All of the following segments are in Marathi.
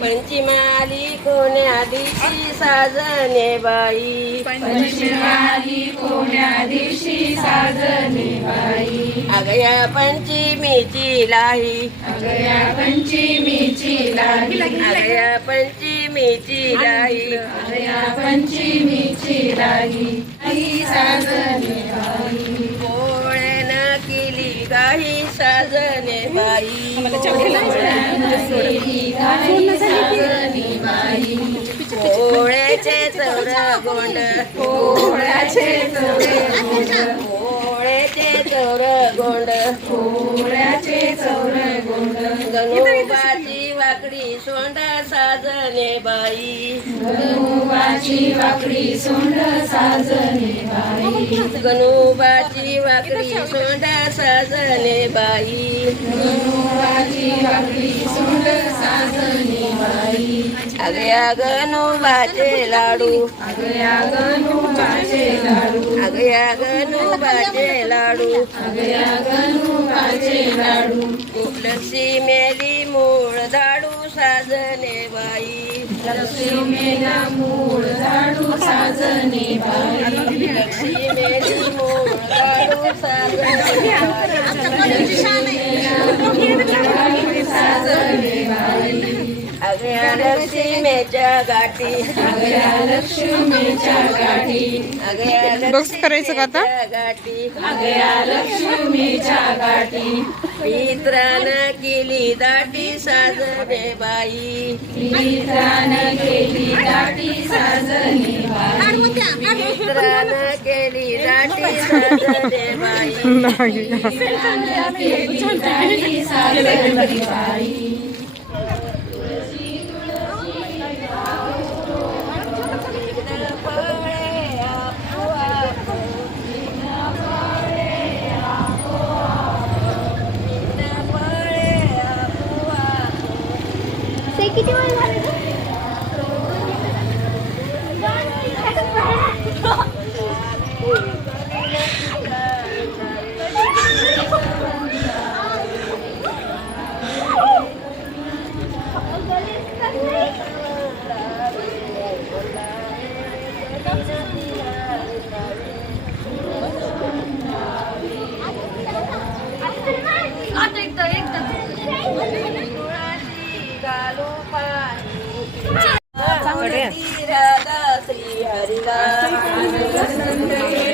पंचमाली कोण्या दिवशी साजने बाई. पंचमाली कोण्या दिवशी साजने बाई. अगया पंचमीची लाही. अगया पंचमीची लाही. अगया पंचमीची लाही. अगया पंचमीची लाही. बाई पोळ्याचे चौर गोंड. पोळ्याचे पोळ्याचे चौर गोंड. पोळ्याचे चवळे गोड. गणोबाची वाकडी सोंड साजने बाई. गणोबाची वाकडी सोंड साजने गणोबाची वाकडी सोंड साजने बाई. गणोबाची वाकडी सोंड साजने बाई. अगया गणोबाचे लाडू. अगया गणोबाचे लाडू. अगया गणोबाचे लाडू. अगया गणोबाचे लाडू. लक्ष्मी मेली मूळ झाडू साजने बाई. लक्ष्मीला मूळ झाडू साजने बाई लक्ष्मी मेली मूळ झाडू साजने बाई साजने बाई अगया लक्ष्मीच्या गाठी. अगया लक्ष्मीच्या गाठी अगया बॉक्स करायचं का आता? गाठी अगया लक्ष्मीच्या गाठी पित्रान केली दाटी साजने बाई. मित्रान केली दाटी साजने बाई. मित्रान केली दाटी बाई मित्रान केली दाटी साजने बाई. किती वेळ झाले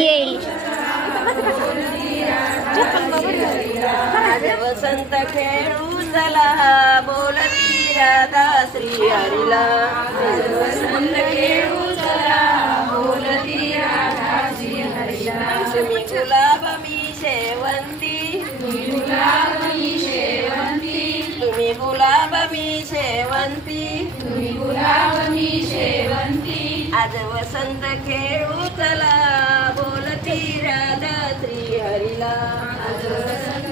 येईल वसंत खेळू चला बोलती राधा श्री हरिला वसंत खेळू चला बोलती राधाची हरिला तुम्ही गुलाब मी शेवंती गुलाब ही शेवंती तुम्ही गुलाब मी शेवंती. तुम्ही गुलाब मी शेवंती. आज वसंत खेळू चला बोलती राधा श्री हरिला. आज वसंत